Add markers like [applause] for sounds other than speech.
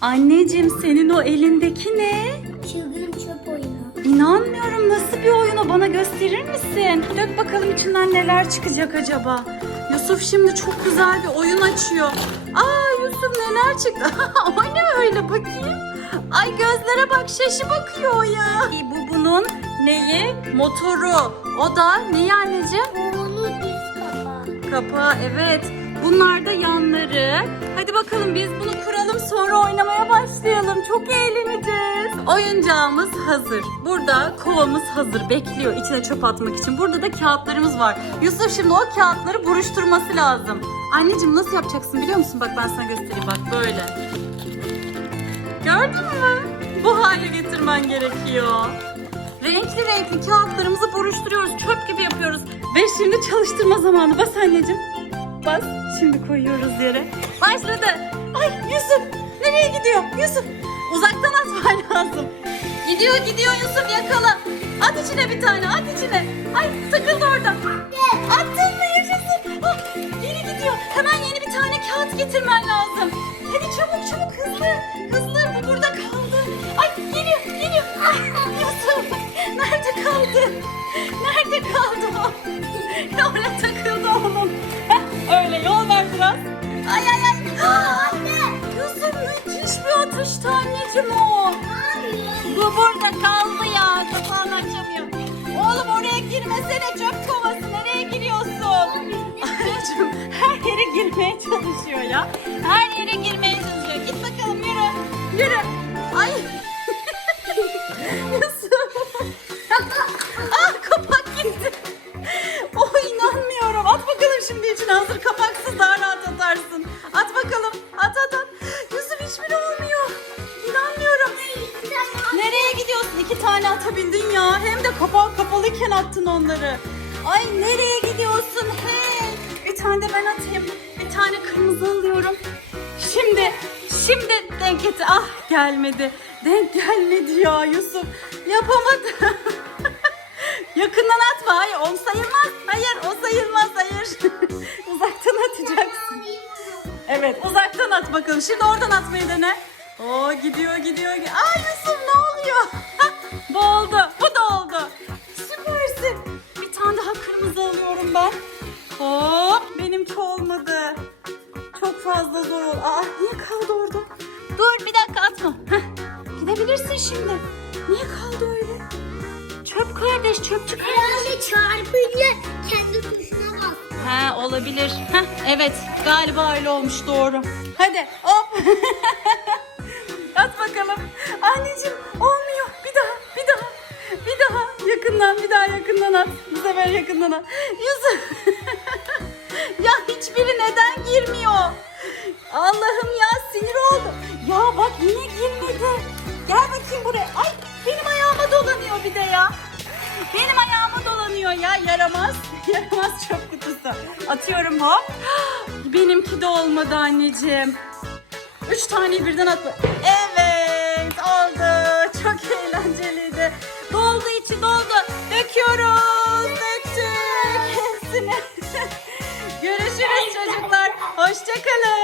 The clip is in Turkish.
Anneciğim senin o elindeki ne? Çılgın çöp oyunu. İnanmıyorum nasıl bir oyunu bana gösterir misin? Dök bakalım içinden neler çıkacak acaba? Yusuf şimdi çok güzel bir oyun açıyor. Aa Yusuf neler çıktı? [laughs] o ne öyle bakayım? Ay gözlere bak şaşı bakıyor ya. Bu bunun neyi? Motoru. O da neyi anneciğim? Oğlu düz kafa. Kapağı evet. Bunlar da yanları. Hadi bakalım biz bunu kuralım sonra oynamaya başlayalım. Çok eğleneceğiz. Oyuncağımız hazır. Burada kovamız hazır. Bekliyor içine çöp atmak için. Burada da kağıtlarımız var. Yusuf şimdi o kağıtları buruşturması lazım. Anneciğim nasıl yapacaksın biliyor musun? Bak ben sana göstereyim bak böyle. Gördün mü? Bu hale getirmen gerekiyor. Renkli renkli kağıtlarımızı buruşturuyoruz. Çöp gibi yapıyoruz. Ve şimdi çalıştırma zamanı. Bas anneciğim. Bas. Şimdi koyuyoruz yere. Başladı. Ay Yusuf. Nereye gidiyor? Yusuf. Uzaktan atman [laughs] lazım. Gidiyor gidiyor Yusuf yakala. At içine bir tane at içine. Ay takıldı orada. Attın mı yaşasın. Ah, geri gidiyor. Hemen yeni bir tane kağıt getirmen lazım. Hadi çabuk çabuk hızlı. Hızlı bu burada kaldı. Ay geliyor geliyor. Ah, [laughs] Yusuf nerede kaldı? Nerede kaldı o? [laughs] Orada ver biraz. Ay ay ay. Ah, Anne. Yusuf müthiş bir atıştı anneciğim o. Bu burada kaldı ya. Kapağını açamıyor. Oğlum oraya girmesene çöp kovası. Nereye giriyorsun? Anneciğim her yere girmeye çalışıyor ya. Her yere girmeye çalışıyor. Git bakalım yürü. Yürü. Ay. Ah [laughs] kapak gitti. [laughs] Oh inanmıyorum. At bakalım şimdi içine hazır kapaksız İki tane atabildin ya. Hem de kapağı kapalıyken attın onları. Ay nereye gidiyorsun? Hey. Bir tane de ben atayım. Bir tane kırmızı alıyorum. Şimdi, şimdi denk getir. Ah gelmedi. Denk gelmedi ya Yusuf. Yapamadı. [laughs] Yakından atma. Hayır o sayılmaz. Hayır o sayılmaz. Hayır. [laughs] Uzaktan atacaksın. Evet uzaktan at bakalım. Şimdi oradan atmayı dene. Oo gidiyor gidiyor. gi- Aa Yusuf ne oluyor? Bu oldu. Bu da oldu. Süpersin. Bir tane daha kırmızı alıyorum ben. Hop benimki olmadı. Çok fazla zor oldu. Aa niye kaldı orada? Dur bir dakika atma. Heh, gidebilirsin şimdi. Niye kaldı öyle? Çöp kardeş çöp çıkar. Herhalde çarpınca kendi tuşuna bas. Ha olabilir. Heh, evet galiba öyle olmuş doğru. Hadi hop. [laughs] At bakalım. Anneciğim olmuyor. Yakından at. Bu sefer yakından at. Yusuf. [laughs] ya hiçbiri neden girmiyor? Allah'ım ya sinir oldum. Ya bak yine girmedi. Gel bakayım buraya. Ay benim ayağıma dolanıyor bir de ya. Benim ayağıma dolanıyor ya yaramaz. [laughs] Yaramaz çöp kutusu. Atıyorum hop. [gasps] Benimki de olmadı anneciğim. Üç taneyi birden atma. Evet Hoşçakalın.